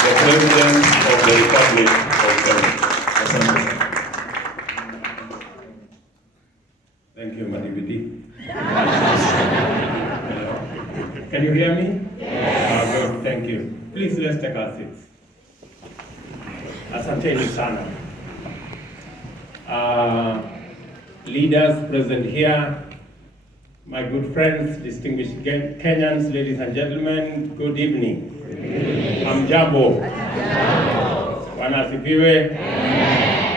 the President of the Republic of Kenya. Thank you, Manibidi. Can you hear me? Yes. Good, thank you. Please, let's take our seats. Asanteni sana. Leaders present here, my good friends, distinguished Kenyans, ladies and gentlemen, good evening. Hamjambo. Bwana asifiwe.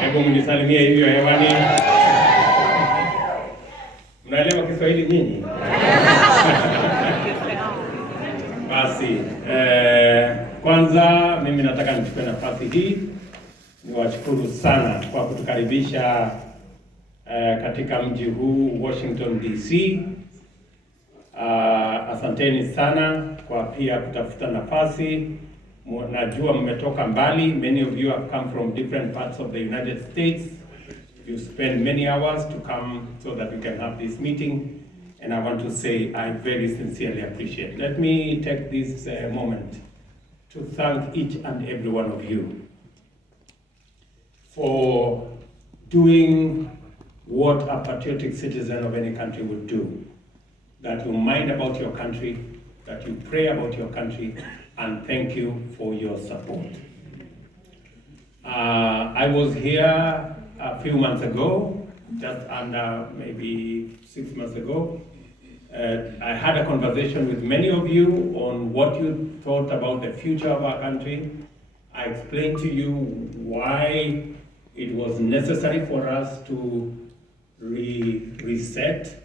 Hebu mnisalimie hivyo hewani. Mnaelewa Kiswahili nyinyi? Basi, kwanza mimi nataka nichukue nafasi hii niwashukuru sana kwa kutukaribisha katika mji huu Washington DC. Asanteni sana kwa pia kutafuta nafasi. Najua mmetoka mbali. Many of you have come from different parts of the United States. You spend many hours to come so that we can have this meeting, and I want to say I very sincerely appreciate. Let me take this moment to thank each and every one of you for doing what a patriotic citizen of any country would do. That you mind about your country, that you pray about your country, and thank you for your support. I was here a few months ago, just under maybe 6 months ago. I had a conversation with many of you on what you thought about the future of our country. I explained to you why it was necessary for us to reset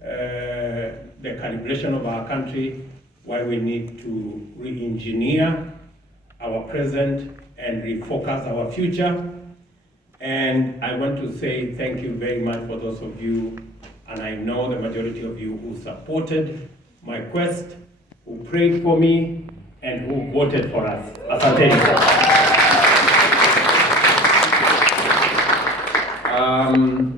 the calibration of our country, why we need to re-engineer our present and refocus our future. And I want to say thank you very much for those of you, and I know the majority of you who supported my quest, who prayed for me, and who voted for us. Asante.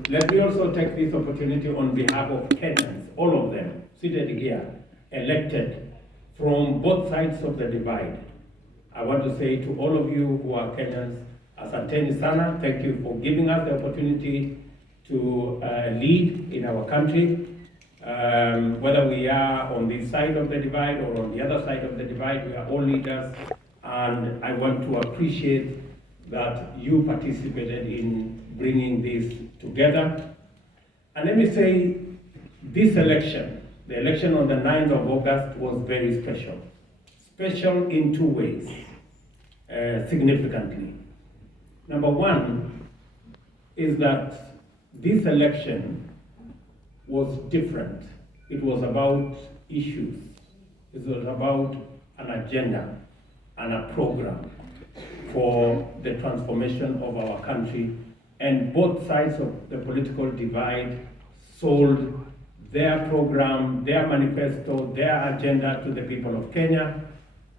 Let me also take this opportunity on behalf of Kenyans, all of them, seated here, elected from both sides of the divide. I want to say to all of you who are Kenyans, asanteni sana, thank you for giving us the opportunity to lead in our country. Whether we are on this side of the divide or on the other side of the divide, we are all leaders, and I want to appreciate that you participated in bringing this together. And let me say, this election, the election on the 9th of August was very special. Special in two ways, significantly. Number one is that this election was different. It was about issues. It was about an agenda and a program for the transformation of our country, and both sides of the political divide sold their program, their manifesto, their agenda to the people of Kenya.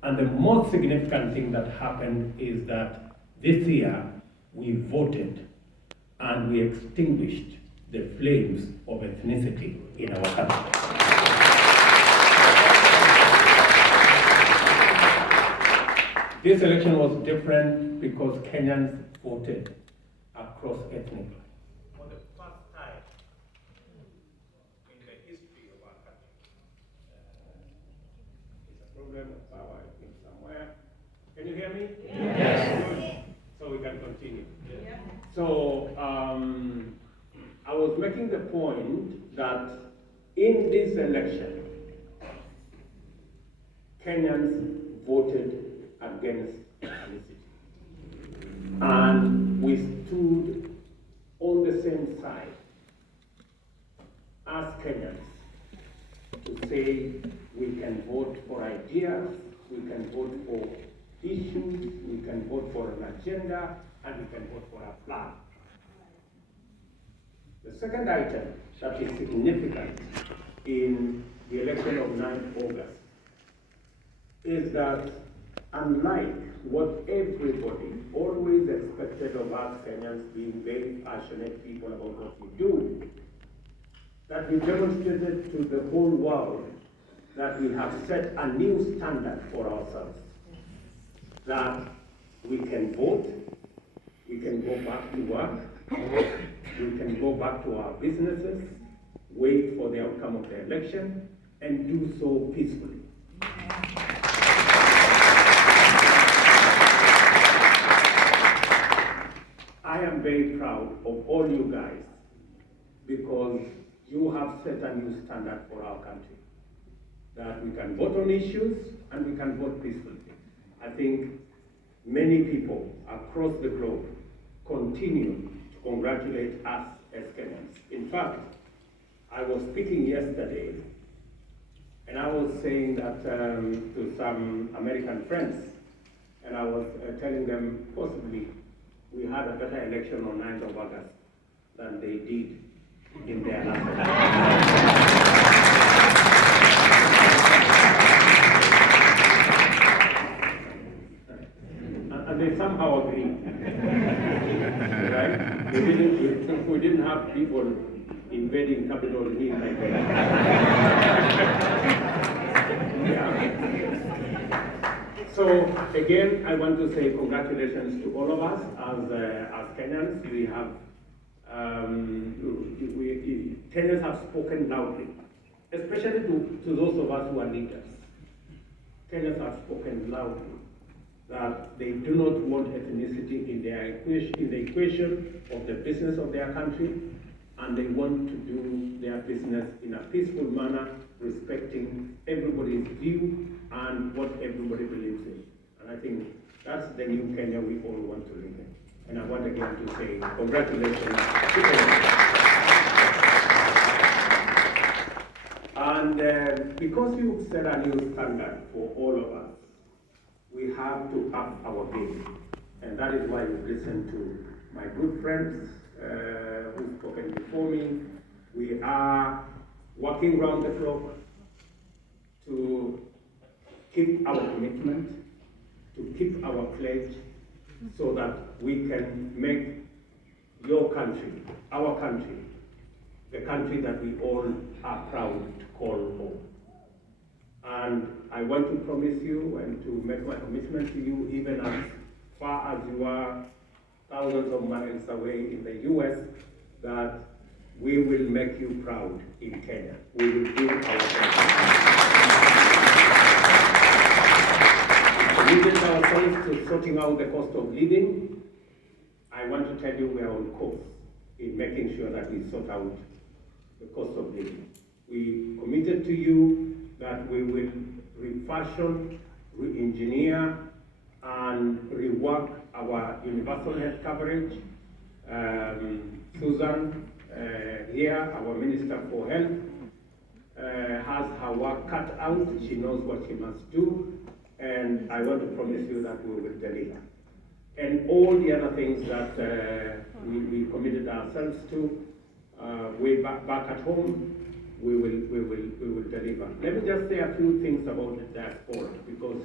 And the most significant thing that happened is that this year we voted and we extinguished the flames of ethnicity in our country. This election was different because Kenyans voted across ethnically. For the first time in the history of our country. It's a problem of power, I think, somewhere. Can you hear me? Yes. So we can continue. Yes. So I was making the point that in this election, Kenyans voted against ethnicity. And we stood on the same side as Kenyans to say we can vote for ideas, we can vote for issues, we can vote for an agenda, and we can vote for a plan. The second item that is significant in the election of 9th August is that unlike what everybody always expected of us Kenyans, being very passionate people about what we do, that we demonstrated to the whole world that we have set a new standard for ourselves. that we can vote, we can go back to work, we can go back to our businesses, wait for the outcome of the election, and do so peacefully. I am very proud of all you guys because you have set a new standard for our country. That we can vote on issues and we can vote peacefully. I think many people across the globe continue to congratulate us as Kenyans. In fact, I was speaking yesterday and I was saying that to some American friends, and I was telling them possibly we had a better election on 9th of August than they did in their last election. And they somehow agree. Right? We didn't have people invading Capitol Hill like that. Yeah. So again, I want to say congratulations to all of us as Kenyans. We have Kenyans have spoken loudly, especially to those of us who are leaders. Kenyans have spoken loudly that they do not want ethnicity in the equation of the business of their country, and they want to do their business in a peaceful manner, respecting everybody's view and what everybody believes in. And I think that's the new Kenya we all want to live in. And I want again to say congratulations to all. And because you've set a new standard for all of us, we have to up our game. And that is why you've listened to my good friends who've spoken before me. We are working round the clock to keep our commitment, to keep our pledge, so that we can make your country, our country, the country that we all are proud to call home. And I want to promise you and to make my commitment to you, even as far as you are thousands of miles away in the US, that we will make you proud in Kenya. We will do our best. We committed ourselves to sorting out the cost of living. I want to tell you we are on course in making sure that we sort out the cost of living. We committed to you that we will refashion, re-engineer, and rework our universal health coverage. Susan here, our Minister for Health, has her work cut out. She knows what she must do, and I want to promise you that we will deliver. And all the other things that we committed ourselves to way back at home, we will deliver. Let me just say a few things about the diaspora, because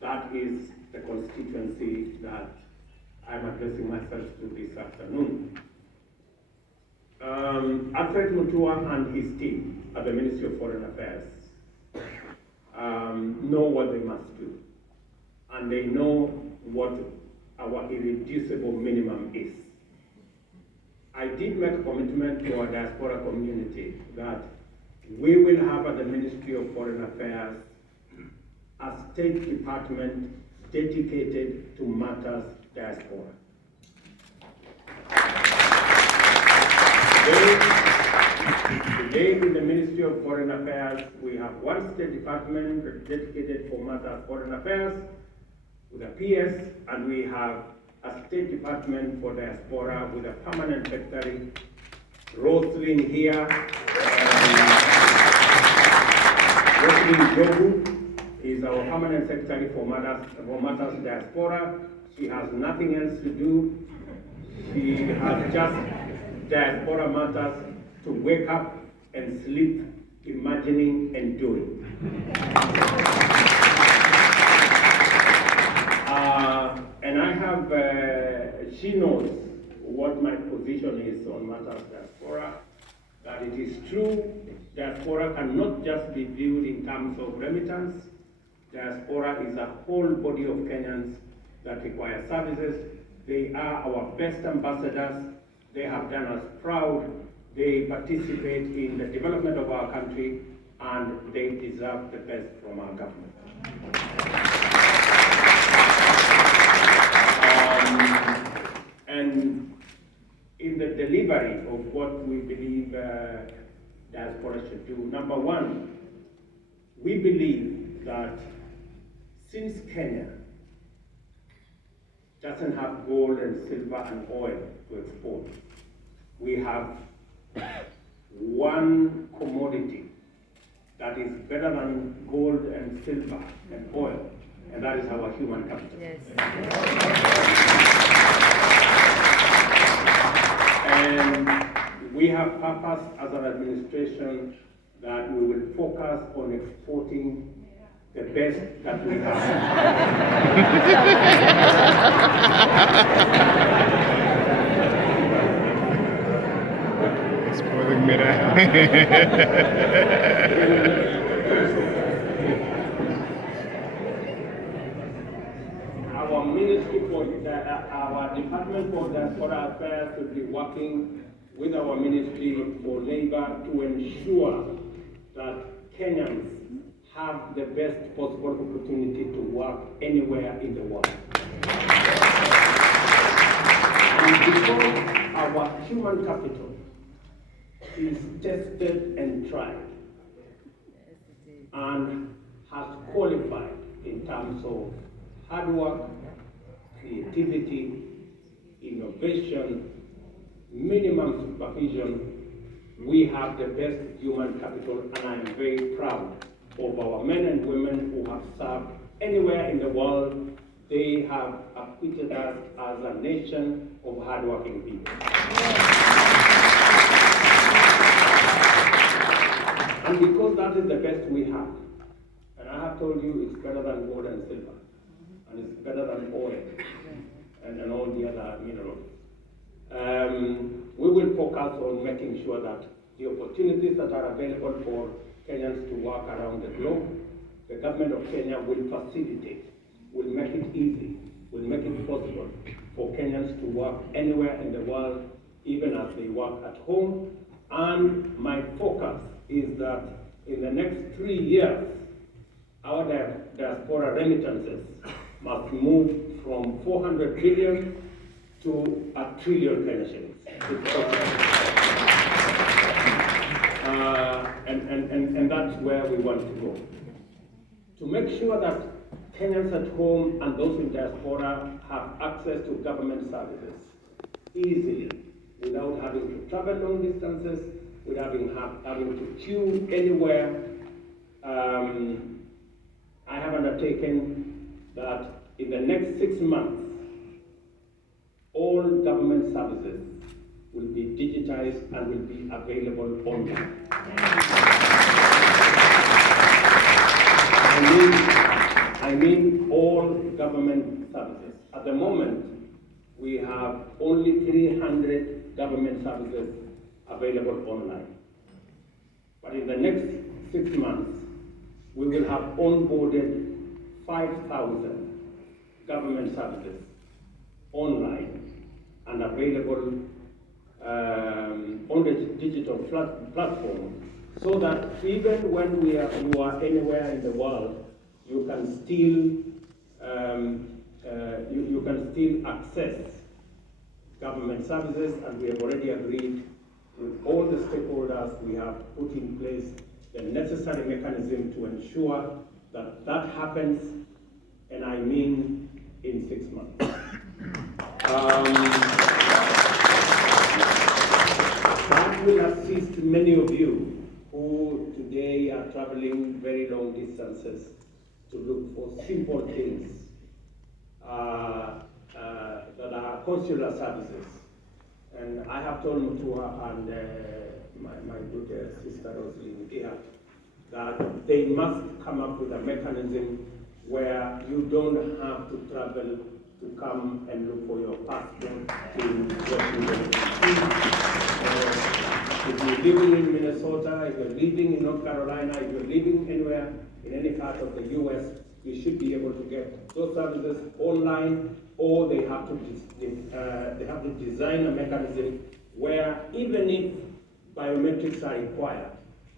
that is the constituency that I'm addressing myself to this afternoon. Alfred Mutua and his team at the Ministry of Foreign Affairs know what they must do, and they know what our irreducible minimum is. I did make a commitment to our diaspora community that we will have at the Ministry of Foreign Affairs a State Department dedicated to matters diaspora. Today in the Ministry of Foreign Affairs, we have one State Department dedicated for matters foreign affairs with a PS, and we have a State Department for diaspora with a permanent secretary. Roslyn here, Roslyn Jogu is our permanent secretary for matters diaspora. She has nothing else to do. She has just diaspora matters to wake up and sleep, imagining and doing. And I have, she knows what my position is on matters diaspora, that it is true, diaspora cannot just be viewed in terms of remittance. Diaspora is a whole body of Kenyans that require services. They are our best ambassadors. They have done us proud. They participate in the development of our country, and they deserve the best from our government. And in the delivery of what we believe diaspora should do, number one, we believe that since Kenya doesn't have gold and silver and oil to export, we have one commodity that is better than gold and silver and oil, and that is our human capital. Yes. And we have purpose as an administration that we will focus on exporting the best that we have. Exporting mira. Our ministry for our department for diaspora affairs will be working with our ministry for labor to ensure that Kenyans have the best possible opportunity to work anywhere in the world. And because our human capital is tested and tried and has qualified in terms of hard work, creativity, innovation, minimum supervision, we have the best human capital, and I'm very proud of our men and women who have served anywhere in the world. They have acquitted us as a nation of hardworking people. And because that is the best we have, and I have told you it's better than gold and silver, and it's better than oil, and all the other minerals. We will focus on making sure that the opportunities that are available for Kenyans to work around the globe, the government of Kenya will facilitate, will make it easy, will make it possible for Kenyans to work anywhere in the world, even as they work at home. And my focus is that in the next 3 years, our diaspora remittances must move from 400 billion to 1 trillion Kenya shillings. And that's where we want to go. To make sure that Kenyans at home and those in diaspora have access to government services easily, without having to travel long distances, without having to queue anywhere. I have undertaken that in the next 6 months, all government services will be digitized and will be available online. I mean all government services. At the moment, we have only 300 government services available online. But in the next 6 months, we will have onboarded 5,000 government services online and available on the digital platform, so that even when you are anywhere in the world, you can still access government services. And we have already agreed with all the stakeholders. We have put in place the necessary mechanism to ensure that that happens, and I mean in 6 months. That will assist many of you who today are traveling very long distances to look for simple things that are consular services. And I have told Mutua and my good sister Rosalie here that they must come up with a mechanism where you don't have to travel to come and look for your passport to Washington. If you're living in Minnesota, if you're living in North Carolina, if you're living anywhere in any part of the U.S., we should be able to get those services online, or they have to design a mechanism where even if biometrics are required,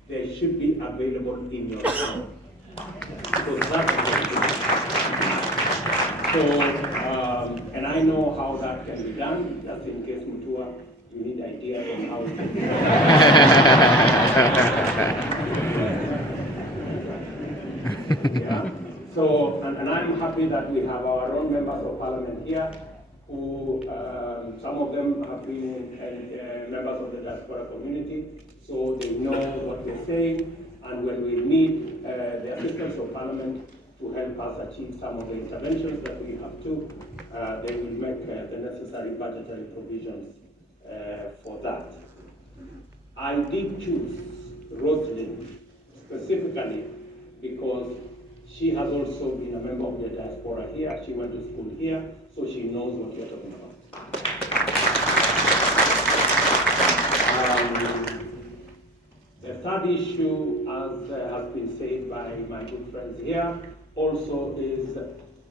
they should be available in your town. So that's and I know how that can be done, just in case Mutua, you need ideas on how to do that. Yeah. So, and I'm happy that we have our own members of parliament here, who some of them have been members of the diaspora community, so they know what we're saying, and when we need the assistance of parliament to help us achieve some of the interventions that we have to, they will make the necessary budgetary provisions for that. I did choose Rosalind specifically because she has also been a member of the diaspora here. She went to school here, so she knows what you're talking about. The third issue, as has been said by my good friends here, also is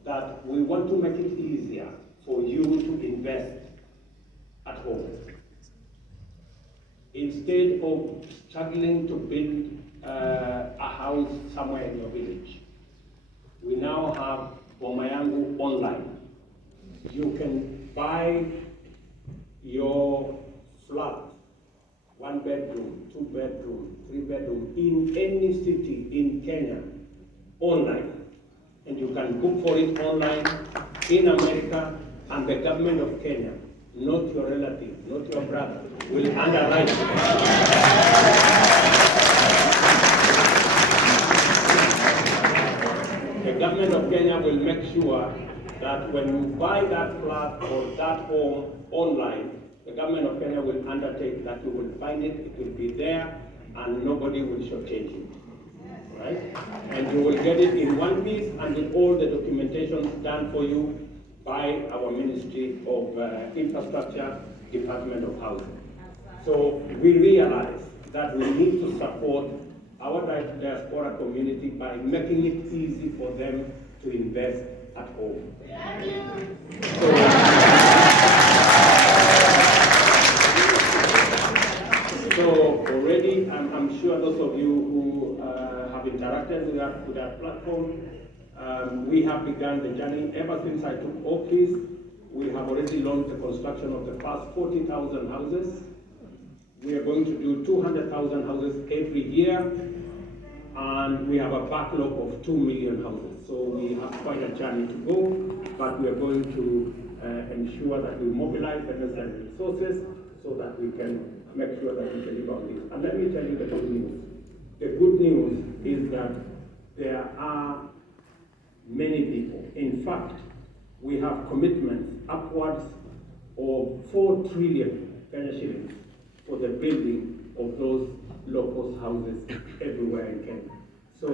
that we want to make it easier for you to invest at home. Instead of struggling to build a house somewhere in your village, we now have Bomayangu online. You can buy your flat, 1 bedroom, 2 bedroom, 3 bedroom, in any city in Kenya, online. And you can book for it online in America, and the government of Kenya, not your relative, not your brother, will underwrite it. The government of Kenya will make sure that when you buy that flat or that home online, the government of Kenya will undertake that you will find it, it will be there, and nobody will shortchange you. Right? And you will get it in one piece and with all the documentation done for you by our Ministry of Infrastructure, Department of Housing. So we realize that we need to support our diaspora community by making it easy for them to invest at home. So already, I'm sure those of you who have interacted with our platform, we have begun the journey. Ever since I took office, we have already launched the construction of the first 40,000 houses. We are going to do 200,000 houses every year, and we have a backlog of 2 million houses. So we have quite a journey to go, but we are going to ensure that we mobilize the necessary resources so that we can make sure that we deliver on this. And let me tell you the good news. The good news is that there are many people. In fact, we have commitments upwards of 4 trillion Kenya shillings for the building of those low-cost houses everywhere in Kenya. So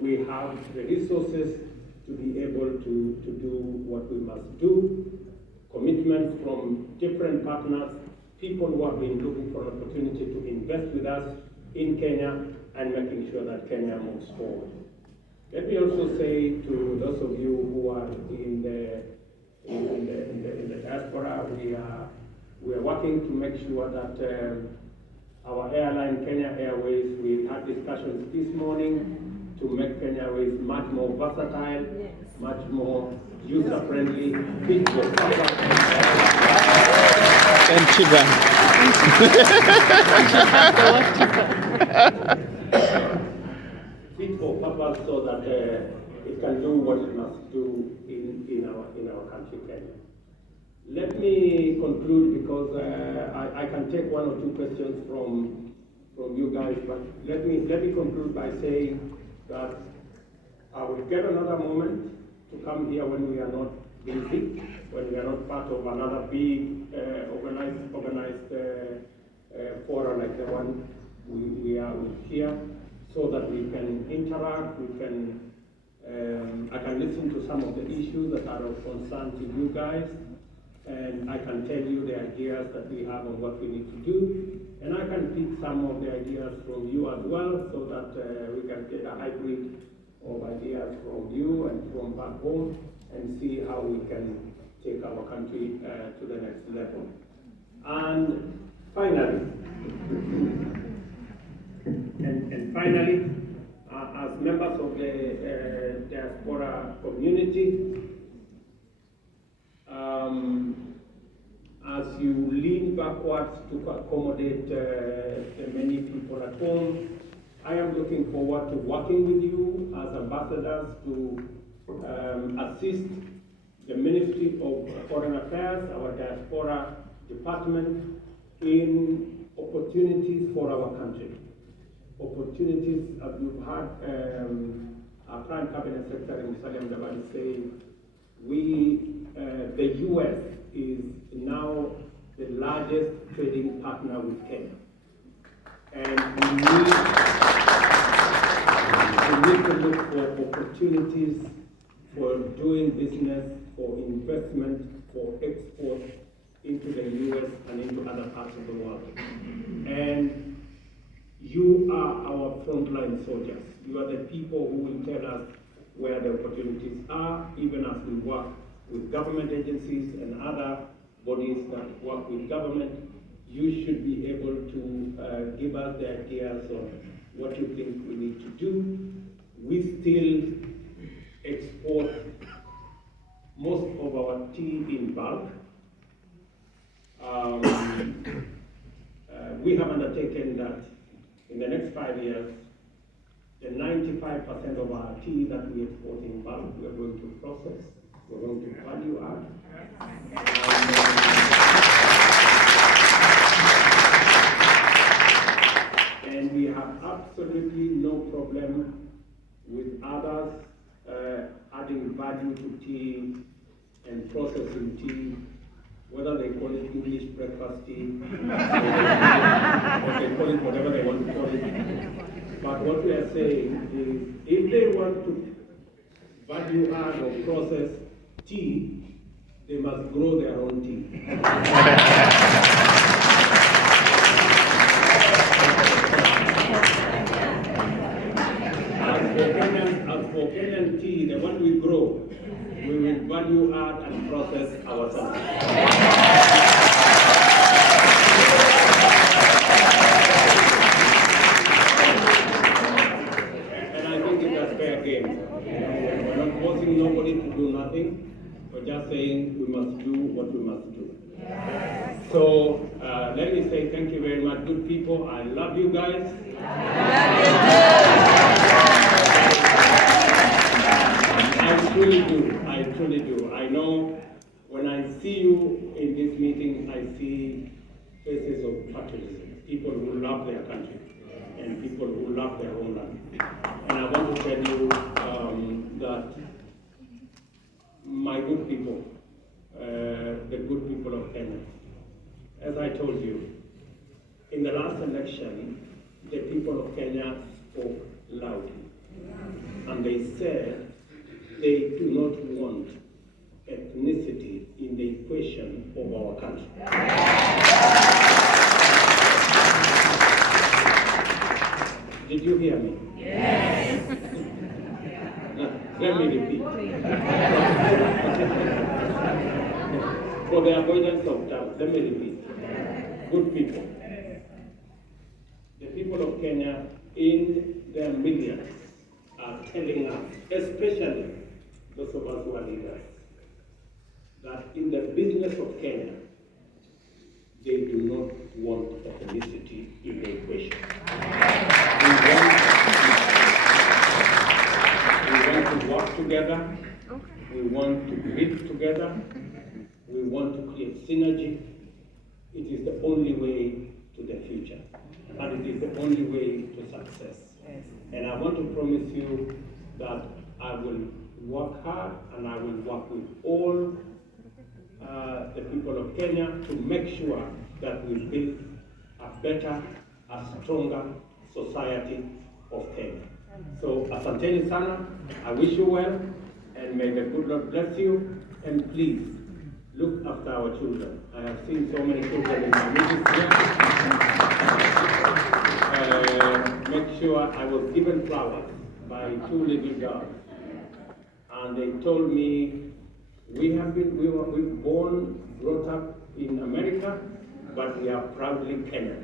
we have the resources to be able to do what we must do. Commitments from different partners, people who have been looking for an opportunity to invest with us in Kenya and making sure that Kenya moves forward. Let me also say to those of you who are in the diaspora, we are working to make sure that our airline, Kenya Airways, we had discussions this morning to make Kenya Airways much more versatile, yes, much more user-friendly, fit for purpose. And cheaper. Fit for purpose so that it can do what it must do in our country, Kenya. Let me conclude because I can take 1 or 2 questions from you guys, but let me conclude by saying that I will get another moment to come here when we are not busy, when we are not part of another big organized forum like the one we are here, so that we can interact, I can listen to some of the issues that are of concern to you guys, and I can tell you the ideas that we have on what we need to do, and I can pick some of the ideas from you as well, so that we can get a hybrid of ideas from you and from back home and see how we can take our country to the next level. And finally, as members of the diaspora community, as you lean backwards to accommodate the many people at home, I am looking forward to working with you as ambassadors to assist the Ministry of Foreign Affairs, our diaspora department, in opportunities for our country. Opportunities, as you've heard our Prime Cabinet Secretary, Mr. Mdavadi, say, the US is now the largest trading partner with Kenya. And we need to look for opportunities for doing business, for investment, for export into the US and into other parts of the world. And you are our frontline soldiers. You are the people who will tell us where the opportunities are, even as we work with government agencies and other bodies that work with government. You should be able to give us the ideas of what you think we need to do. We still export most of our tea in bulk. We have undertaken that in the next 5 years, the 95% of our tea that we export in bulk, we are going to process, we're going to value add. And we have absolutely no problem with others adding value to tea and processing tea, whether they call it English breakfast tea, or they call it whatever they want to call it. But what we are saying is, if they want to value add or process tea, they must grow their own tea. As for Kenyan tea, the one we grow, we will value add and process ourselves. And I think it's a fair game. We're not forcing nobody to do nothing. We're just saying we must do what we must do. So let me say thank you very much, good people. I love you guys. I truly do. I truly do. I know when I see you in this meeting, I see faces of patriotism, people who love their country and people who love their own land. And I want to tell you that my good people, the good people of Kenya, as I told you, in the last election, the people of Kenya spoke loudly. And they said they do not want ethnicity in the equation of our country. Did you hear me? Yes. Let me repeat. For the avoidance of doubt, let me repeat. Good people. The people of Kenya, in their millions, are telling us, especially those of us who are leaders, that in the business of Kenya, they do not want ethnicity in the equation. We want to work together, we want to live together, we want to create synergy. It is the only way to the future, and it is the only way to success. And I want to promise you that I will work hard and I will work with all the people of Kenya to make sure that we build a better, a stronger society of Kenya. So, asanteni sana, I wish you well, and may the good Lord bless you, and please, look after our children. I have seen so many children in my meetings here. Make sure I was given flowers by two little girls. And they told me, we were born, brought up in America, but we are proudly Kenyan.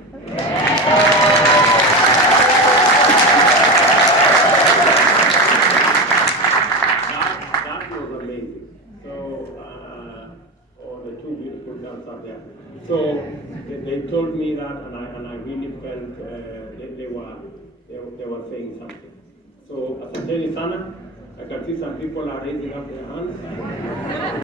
That was amazing. So, the two beautiful girls are there. So they told me that, and I really felt they were saying something. So, asanteni sana. I can see some people are raising up their hands.